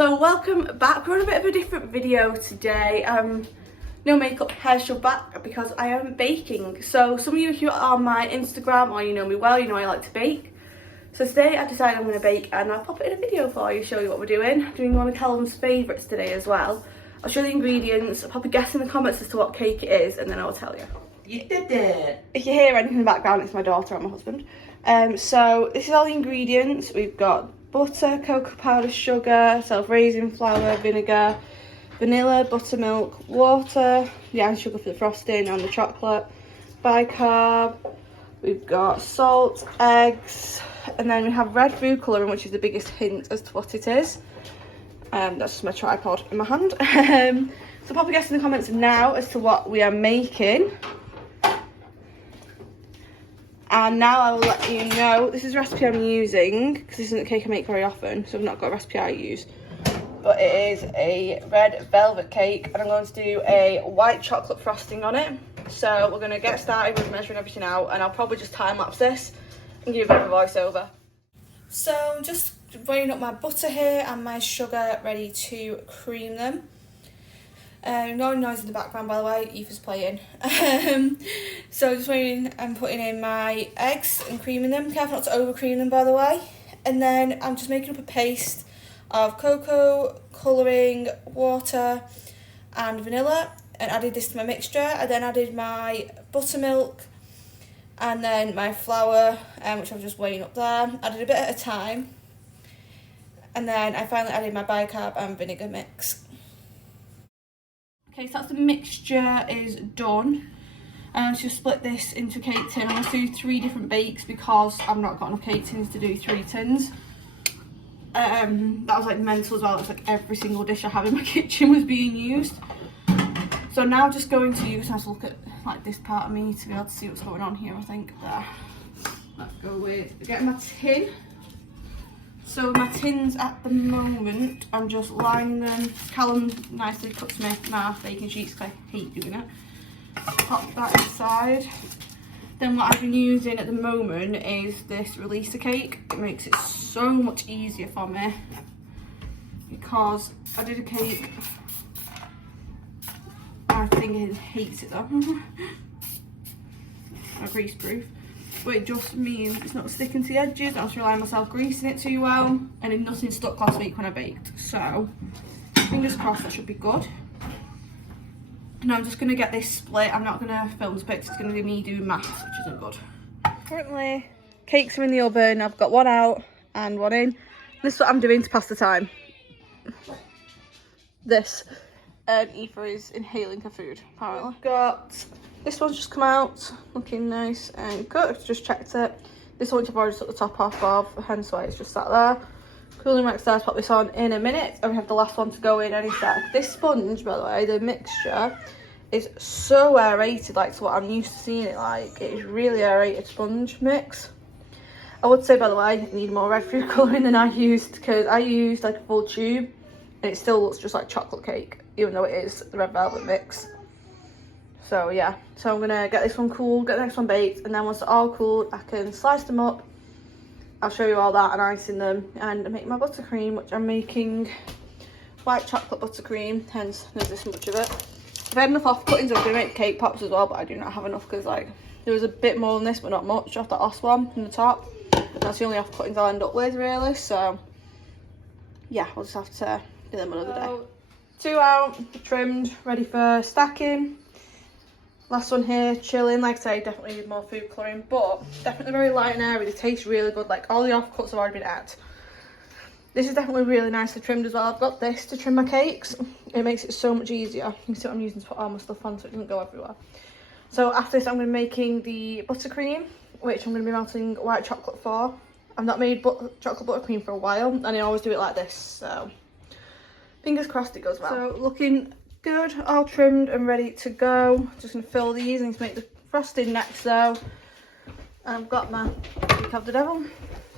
So welcome back. We're on a bit of a different video today. No makeup, hair shoved back because I am baking. So some of you if you're on my Instagram or you know me well, you know I like to bake. So today I decided I'm going to bake and I'll pop it in a video for you, show you what we're doing. I'm doing one of Callum's favourites today as well. I'll show you the ingredients, I'll probably guess in the comments as to what cake it is and then I'll tell you. You did it! If you hear anything in the background, it's my daughter and my husband. So this is all the ingredients. We've got butter, cocoa powder, sugar, self-raising flour, vinegar, vanilla, buttermilk, water, and sugar for the frosting and the chocolate, bicarb. We've got salt, eggs, and then we have red food colouring, which is the biggest hint as to what it is. That's just my tripod in my hand. So pop a guess in the comments now as to what we are making. And now I will let you know, this is the recipe I'm using, because this isn't a cake I make very often, so I've not got a recipe I use. But it is a red velvet cake, and I'm going to do a white chocolate frosting on it. So we're going to get started with measuring everything out, and I'll probably just time-lapse this and give you a bit of a voiceover. So just weighing up my butter here and my sugar, ready to cream them. No noise in the background, by the way, Aoife's playing. So just waiting and putting in my eggs and creaming them. Careful not to over cream them, by the way. And then I'm just making up a paste of cocoa, colouring, water and vanilla, and added this to my mixture. I then added my buttermilk and then my flour, which I'm just weighing up there. Added a bit at a time. And then I finally added my bicarb and vinegar mix. Okay, so that's the mixture is done. So split this into cake tin. I'm going to do 3 different bakes because I've not got enough cake tins to do 3 tins. That was like mental as well. It's like every single dish I have in my kitchen was being used. So now I'm just going to use, I have to look at like this part of me to be able to see what's going on here, I think. There. Let's go with getting my tin. So my tins at the moment, I'm just lining them. Callum nicely cuts me my baking sheets because I hate doing it. Pop that inside. Then what I've been using at the moment is this releaser cake. It makes it so much easier for me because I did a cake. I think it hates it though. A grease proof. But it just means it's not sticking to the edges. I was relying on myself greasing it too well, and it nothing stuck last week when I baked. So fingers crossed that should be good. And I'm just gonna get this split. I'm not gonna film the split, it's gonna be me doing maths, which isn't good. Currently, cakes are in the oven. I've got one out and one in. This is what I'm doing to pass the time. This. And Aoife is inhaling her food, apparently. Got this one's just come out, looking nice and good. Just checked it. This one I've already took the top off of, hence why it's just sat there. Cooling wax there, pop this on in a minute. And we have the last one to go in any sec. This sponge, by the way, the mixture is so aerated, like to what I'm used to seeing it like. It is really aerated sponge mix. I would say, by the way, I need more red food colouring than I used, because I used like a full tube and it still looks just like chocolate cake, even though it is the red velvet mix. So yeah, so I'm gonna get this one cool, get the next one baked, and then once they're all cool, I can slice them up. I'll show you all that and icing them and make my buttercream, which I'm making white chocolate buttercream, hence there's this much of it. If I had enough off cuttings, I was gonna make cake pops as well, but I do not have enough because like there was a bit more than this, but not much off that OS one from the top. But that's the only off cuttings I'll end up with really. So yeah, we'll just have to do them another day. 2 out, trimmed, ready for stacking. Last one here, chilling. Like I say, definitely need more food colouring, but definitely very light and airy. They taste really good. Like all the offcuts have already been added. This is definitely really nicely trimmed as well. I've got this to trim my cakes. It makes it so much easier. You can see what I'm using to put all my stuff on so it doesn't go everywhere. So after this, I'm going to be making the buttercream, which I'm going to be melting white chocolate for. I've not made chocolate buttercream for a while, and I always do it like this. So fingers crossed it goes well. So looking good, all trimmed and ready to go. Just gonna fill these. I need to make the frosting next though. And I've got my Week of the Devil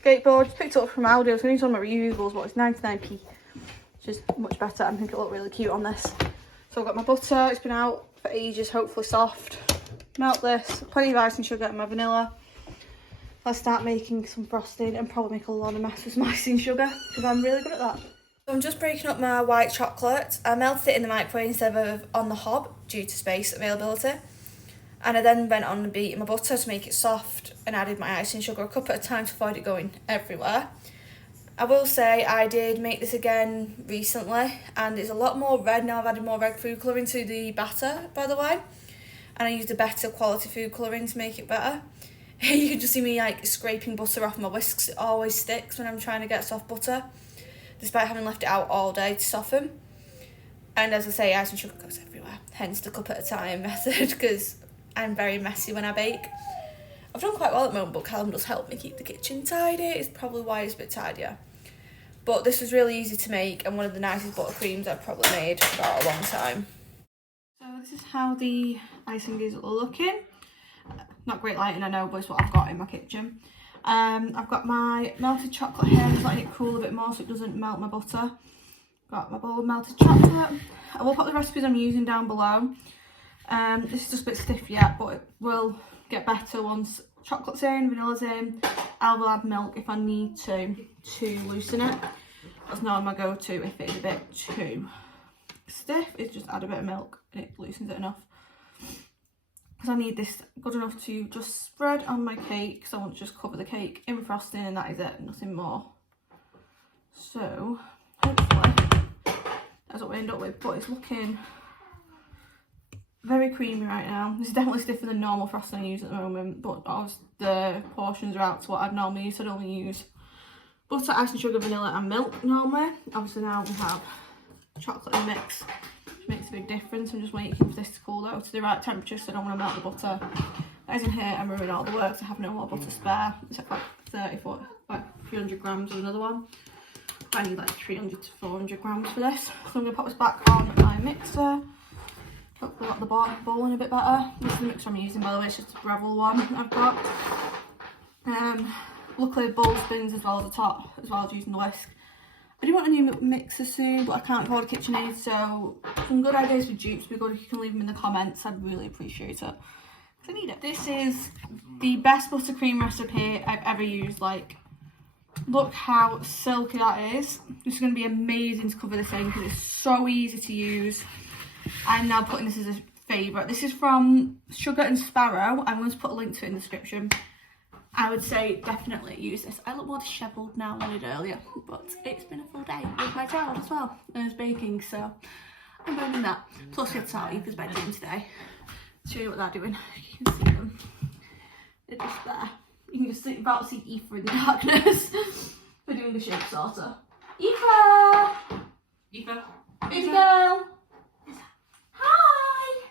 skateboard. Just picked it up from Aldi. I was gonna use one of my reusables, but it's 99p, which is much better. I think it'll look really cute on this. So I've got my butter. It's been out for ages, hopefully soft. Melt this. Plenty of icing sugar and my vanilla. I'll start making some frosting and probably make a lot of mess with some icing sugar because I'm really good at that. I'm just breaking up my white chocolate. I melted it in the microwave instead of on the hob due to space availability. And I then went on and beat my butter to make it soft and added my icing sugar a cup at a time to avoid it going everywhere. I will say I did make this again recently and it's a lot more red now. I've added more red food colouring to the batter, by the way. And I used a better quality food colouring to make it better. You can just see me like scraping butter off my whisks. It always sticks when I'm trying to get soft butter, despite having left it out all day to soften. And as I say, icing sugar goes everywhere, hence the cup at a time method, because I'm very messy when I bake. I've done quite well at the moment, but Callum does help me keep the kitchen tidy. It's probably why it's a bit tidier. But this was really easy to make and one of the nicest buttercreams I've probably made for a long time. So this is how the icing is looking. Not great lighting, I know, but it's what I've got in my kitchen. I've got my melted chocolate here, just letting it cool a bit more so it doesn't melt my butter. Got my bowl of melted chocolate. I will put the recipes I'm using down below. This is just a bit stiff yet, but it will get better once chocolate's in, vanilla's in. I will add milk if I need to loosen it. That's not my go-to if it's a bit too stiff, is just add a bit of milk and it loosens it enough. Because I need this good enough to just spread on my cake, because I want to just cover the cake in frosting and that is it, nothing more. So, hopefully, that's what we end up with, but it's looking very creamy right now. This is definitely stiffer than normal frosting I use at the moment, but obviously the portions are out to what I'd normally use. I'd only use butter, icing sugar, vanilla and milk normally. Obviously now we have chocolate in the mix, which makes a big difference. I'm just waiting for this to cool though to the right temperature, so I don't want to melt the butter. That is in here and ruin all the work, so I have no more butter spare. It's like 300 grams of another one. I need like 300 to 400 grams for this. So I'm going to pop this back on my mixer. Hopefully got the bowl in a bit better. This is the mixer I'm using, by the way, it's just a Breville one I've got. Luckily bowl spins as well as the top, as well as using the whisk. I do want a new mixer soon, but I can't afford a KitchenAid, so some good ideas for dupes would be good if you can leave them in the comments. I'd really appreciate it, because I need it. This is the best buttercream recipe I've ever used. Like, look how silky that is. This is going to be amazing to cover this in because it's so easy to use. I'm now putting this as a favourite. This is from Sugar and Sparrow. I'm going to put a link to it in the description. I would say definitely use this. I look more dishevelled now than I did earlier, but it's been a full day with my child as well. And it's baking, so I'm doing that. Plus we had to start Aoife's bedroom today. I'll show you what they're doing. You can see them. They're just there. You can just about see Aoife in the darkness. We're doing the shape sorter. Aoife! Aoife? Who's the girl? Hi!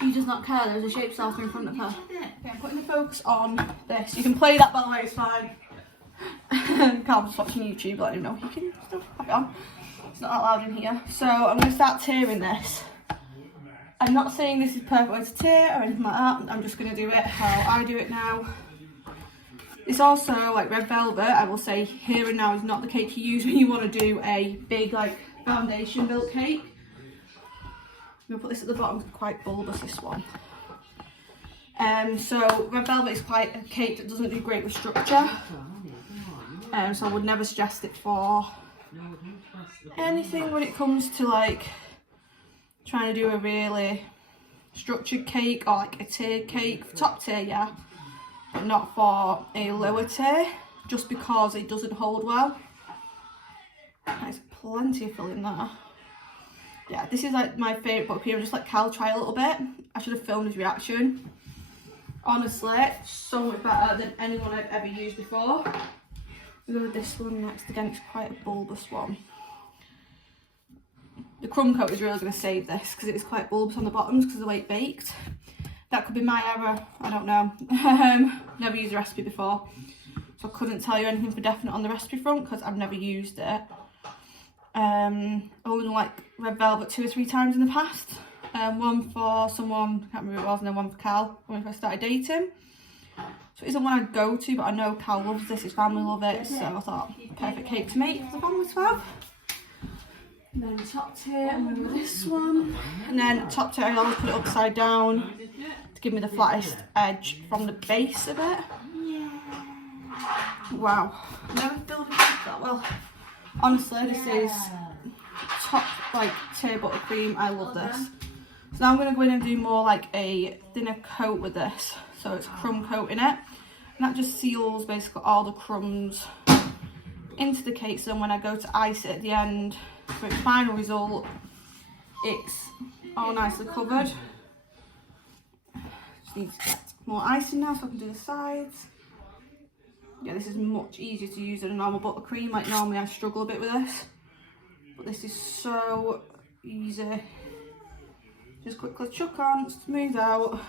She does not care, there's a shape sorter in front of her. Okay, I'm putting the focus on this. You can play that, by the way, it's fine. Calvin's watching YouTube, let him know. You can still have it on. It's not that loud in here. So I'm going to start tearing this. I'm not saying this is the perfect way to tear or anything like that. I'm just going to do it how I do it now. It's also like red velvet, I will say here and now is not the cake you use when you want to do a big like foundation built cake. I'm going to put this at the bottom, it's quite bulbous this one. So red velvet is quite a cake that doesn't do great with structure. So I would never suggest it for anything when it comes to like trying to do a really structured cake or like a tiered cake. Top tier, yeah, but not for a lower tier, just because it doesn't hold well. There's plenty of filling there. Yeah, this is like my favourite book here. I'm just like Cal, try a little bit. I should have filmed his reaction. Honestly, so much better than anyone I've ever used before. We'll go with this one next. Again, it's quite a bulbous one. The crumb coat is really going to save this because it is quite bulbous on the bottoms because of the way it baked. That could be my error, I don't know. Never used the recipe before, so I couldn't tell you anything for definite on the recipe front because I've never used it. I've only done like red velvet 2 or 3 times in the past. One for someone, I can't remember who it was, and then one for Cal when I first started dating. So it isn't one I'd go to, but I know Cal loves this, his family love it, so I thought perfect cake to make for the family to have. And then top tier, I'm going with this one. And then top tier, I always put it upside down to give me the flattest edge from the base of it. Wow, never filled a cake that well. Honestly, this is top like tier buttercream. I love this. So now I'm going to go in and do more like a thinner coat with this. So it's crumb coat in it. And that just seals basically all the crumbs into the cake. So then when I go to ice it at the end, for its final result, it's all nicely covered. Just need to get more icing now so I can do the sides. Yeah, this is much easier to use than a normal buttercream. Like normally I struggle a bit with this. But this is so easy. Just quickly chuck on, smooth out,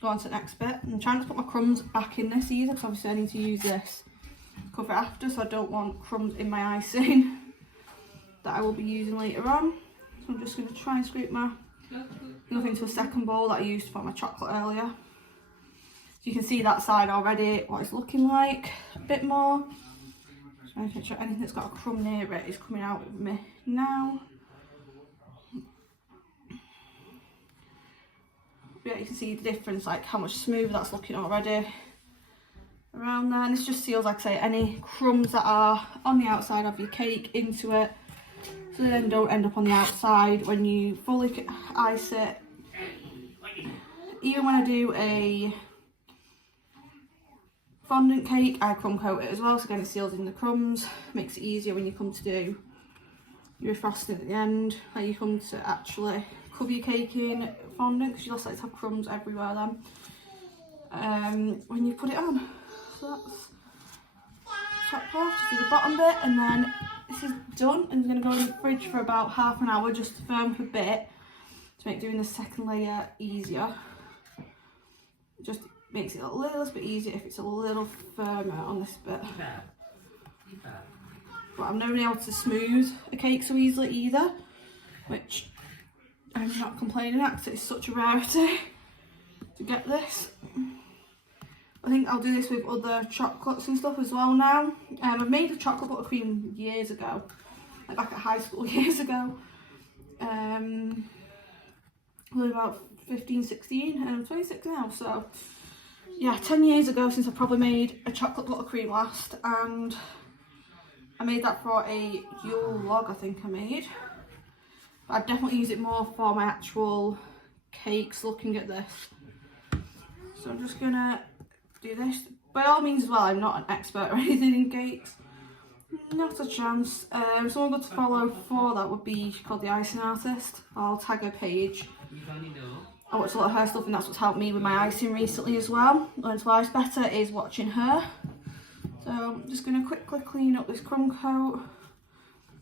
go on to the next bit. I'm trying not to put my crumbs back in this either because obviously I need to use this to cover it after, so I don't want crumbs in my icing that I will be using later on. So I'm just going to try and scrape my stuff into a second bowl that I used for my chocolate earlier. So you can see that side already, what it's looking like a bit more. Trying to make sure anything that's got a crumb near it is coming out with me now. Yeah, you can see the difference, like how much smoother that's looking already around there. And this just seals, like I say, any crumbs that are on the outside of your cake into it, so they then don't end up on the outside when you fully ice it. Even when I do a fondant cake, I crumb coat it as well, so again it seals in the crumbs, makes it easier when you come to do your frosting at the end, like you come to actually cover your cake in fondant, because you just like to have crumbs everywhere then when you put it on. So that's top part, just do the bottom bit, and then this is done and it's going to go in the fridge for about half an hour just to firm up a bit to make doing the second layer easier. Just makes it a little bit easier if it's a little firmer on this bit. But I've never been able to smooth a cake so easily either, which I'm not complaining at because it's such a rarity to get this. I think I'll do this with other chocolates and stuff as well now. I've made a chocolate buttercream years ago, like back at high school years ago. Probably about 15, 16, and I'm 26 now, so yeah, 10 years ago since I probably made a chocolate buttercream last, and I made that for a Yule log I think I made. But I'd definitely use it more for my actual cakes looking at this. So I'm just gonna do this. By all means as well, I'm not an expert or anything in cakes. Not a chance. Someone good to follow for that would be, she's called The Icing Artist. I'll tag her page. I watch a lot of her stuff and that's what's helped me with my icing recently as well. Learn to ice better is watching her. So I'm just going to quickly clean up this crumb coat.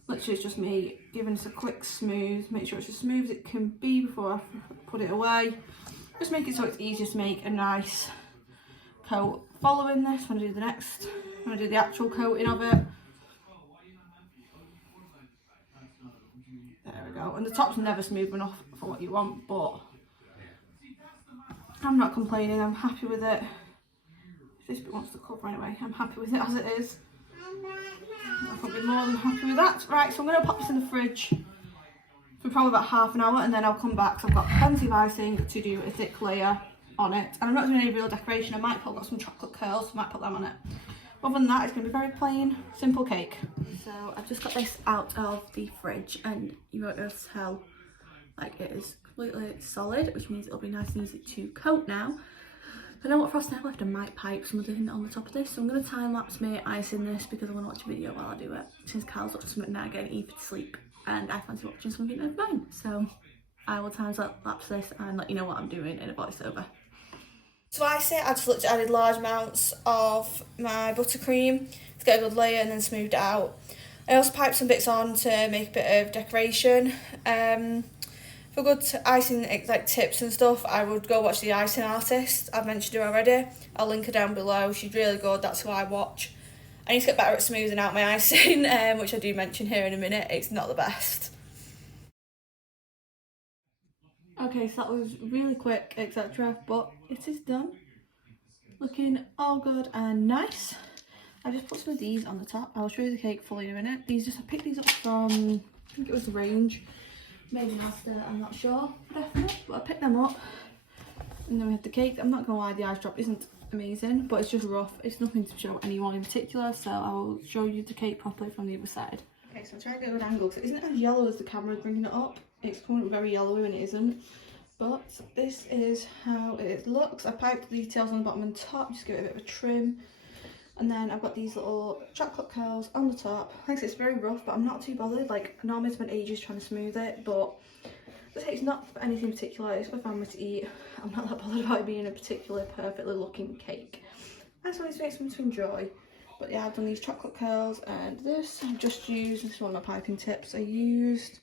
Literally it's just me giving this a quick smooth, make sure it's as smooth as it can be before I put it away. Just make it so it's easier to make a nice coat. Following this, when I do the next, when I do the actual coating of it. There we go. And the top's never smooth enough for what you want, but I'm not complaining, I'm happy with it. If this bit wants to cover anyway, I'm happy with it as it is. I could be more than happy with that. Right, so I'm going to pop this in the fridge for probably about half an hour and then I'll come back. So I've got plenty of icing to do a thick layer on it. And I'm not doing any real decoration. I might put some chocolate curls, I might put them on it. Other than that, it's going to be very plain, simple cake. So I've just got this out of the fridge and you won't be able to tell, like it is completely solid, which means it'll be nice and easy to coat now. I know what frosting I've left, I might pipe some of it on the top of this, so I'm going to time lapse me icing this because I want to watch a video while I do it. Since Carl's up to something now getting Aoife to sleep and I fancy watching something of mine, so I will time lapse this and let you know what I'm doing in a voiceover. So I just literally added large amounts of my buttercream to get a good layer and then smoothed it out. I also piped some bits on to make a bit of decoration. For good icing like tips and stuff, I would go watch The Icing Artist. I've mentioned her already. I'll link her down below. She's really good. That's who I watch. I need to get better at smoothing out my icing, which I do mention here in a minute. It's not the best. Okay, so that was really quick, etc. But it is done. Looking all good and nice. I just put some of these on the top. I'll show you the cake fully in a minute. I picked these up from, I think it was Range. Maybe Master, I'm not sure, definitely, but I picked them up and then we had the cake. I'm not gonna lie, the ice drop isn't amazing, but it's just rough. It's nothing to show anyone in particular, so I will show you the cake properly from the other side. Okay, so I'm trying to get a good angle because it isn't as yellow as the camera is bringing it up. It's coming up very yellowy when it isn't. But this is how it looks. I piped the details on the bottom and top, just give it a bit of a trim. And then I've got these little chocolate curls on the top. Like I said, it's very rough, but I'm not too bothered. Like, I normally spend ages trying to smooth it, but it's not for anything particular. It's for family to eat. I'm not that bothered about it being a particularly perfectly looking cake. I just wanted to make something to enjoy. But yeah, I've done these chocolate curls, and this I've just used, this is one of my piping tips. I used,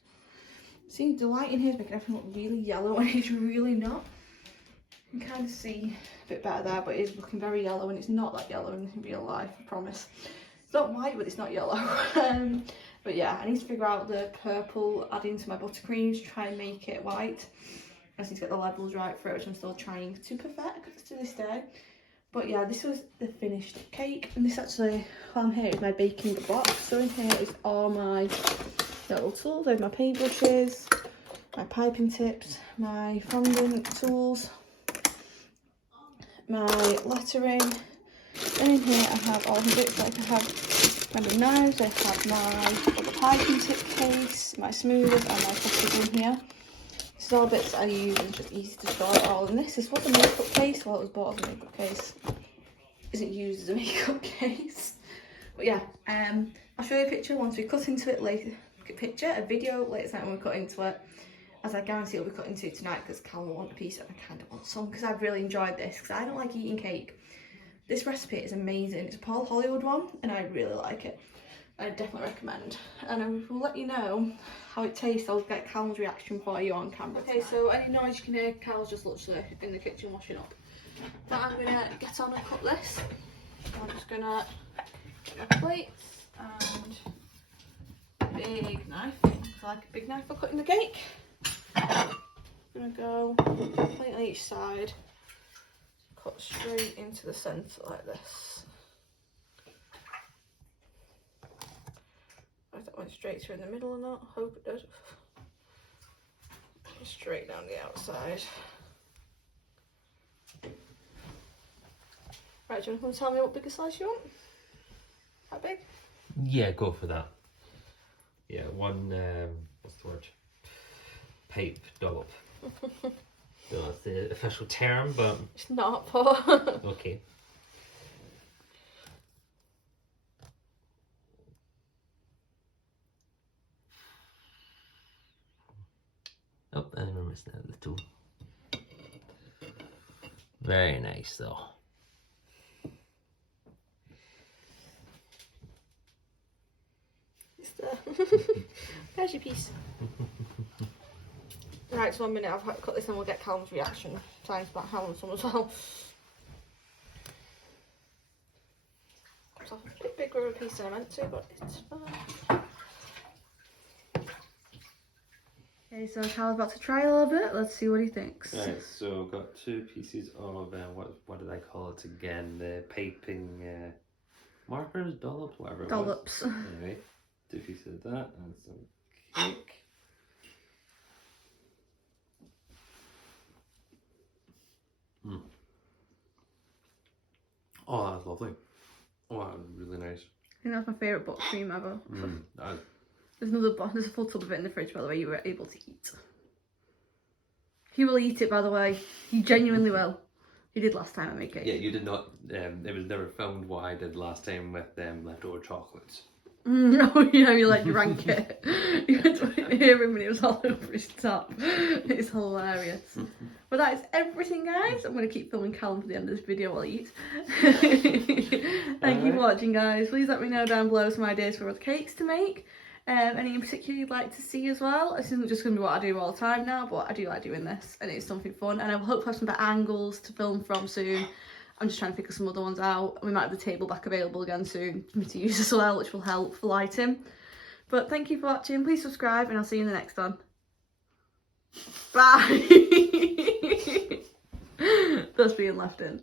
see, the light in here is making everything look really yellow and it's really not. You can kind of see a bit better there, but it is looking very yellow, and it's not that yellow in real life, I promise. It's not white, but it's not yellow. But yeah, I need to figure out the purple adding to my buttercream to try and make it white. I just need to get the levels right for it, which I'm still trying to perfect to this day. But yeah, this was the finished cake, and this actually, while I'm here, is my baking box. So in here is all my little tools. I have my paintbrushes, my piping tips, my fondant tools, my lettering, and in here I have all the bits, like I have random knives, I have my little piping tip case, my smoothers, and my cutters in here. This is all bits I use, and it's just easy to store it all in this. This was a makeup case, well, it was bought as a makeup case. Isn't used as a makeup case. But yeah, I'll show you a picture once we cut into it later. A video later tonight when we cut into it. As I guarantee it'll be cut into tonight because Cal will want a piece and I kind of want some because I've really enjoyed this because I don't like eating cake. This recipe is amazing. It's a Paul Hollywood one and I really like it. I definitely recommend. And I will let you know how it tastes. I'll get Cal's reaction for you on camera. Okay, so any noise you can hear, Cal's just literally in the kitchen washing up. But I'm going to get on and cut this. I'm just going to get my plates and a big knife. I like a big knife for cutting the cake. I'm going to go plate on each side, cut straight into the centre like this. If that went straight through in the middle or not, I hope it did. Straight down the outside. Right, do you want to tell me what bigger slice you want? How big? Yeah, go for that. Yeah, one, what's the word? Pipe dollop. So that's the official term, but... It's not, but... Okay. Oh, and we're missing out the tool. Very nice, though. There's your piece. Right, so 1 minute, I've cut this and we'll get Callum's reaction. Science about Callum's some as well. It's a bit bigger of a piece than I meant to, but it's fine. Okay, so Callum's about to try a little bit. Let's see what he thinks. Right, so I've got 2 pieces of, what did I call it again? The piping markers, dollops, whatever it dollops. Was. Anyway, 2 pieces of that and some cake. Mm. Oh, that's lovely. Oh, that was really nice. I think that's my favourite buttercream ever. That There's a full tub of it in the fridge, by the way, you were able to eat. He will eat it, by the way. He genuinely will. He did last time I made cake. Yeah, you did not, it was never filmed what I did last time with leftover chocolates. Oh yeah, you like drank it. You could hear him and it was all over his top. It's hilarious. But that is everything, guys. I'm going to keep filming Callum for the end of this video while I eat. Thank you for watching, guys. Please let me know down below some ideas for other cakes to make. Any in particular you'd like to see as well. This isn't just going to be what I do all the time now, but I do like doing this and it's something fun. And I will hope to have some better angles to film from soon. I'm just trying to figure some other ones out. We might have the table back available again soon for me to use as well, which will help for lighting. But thank you for watching. Please subscribe and I'll see you in the next one. Bye. That's being left in.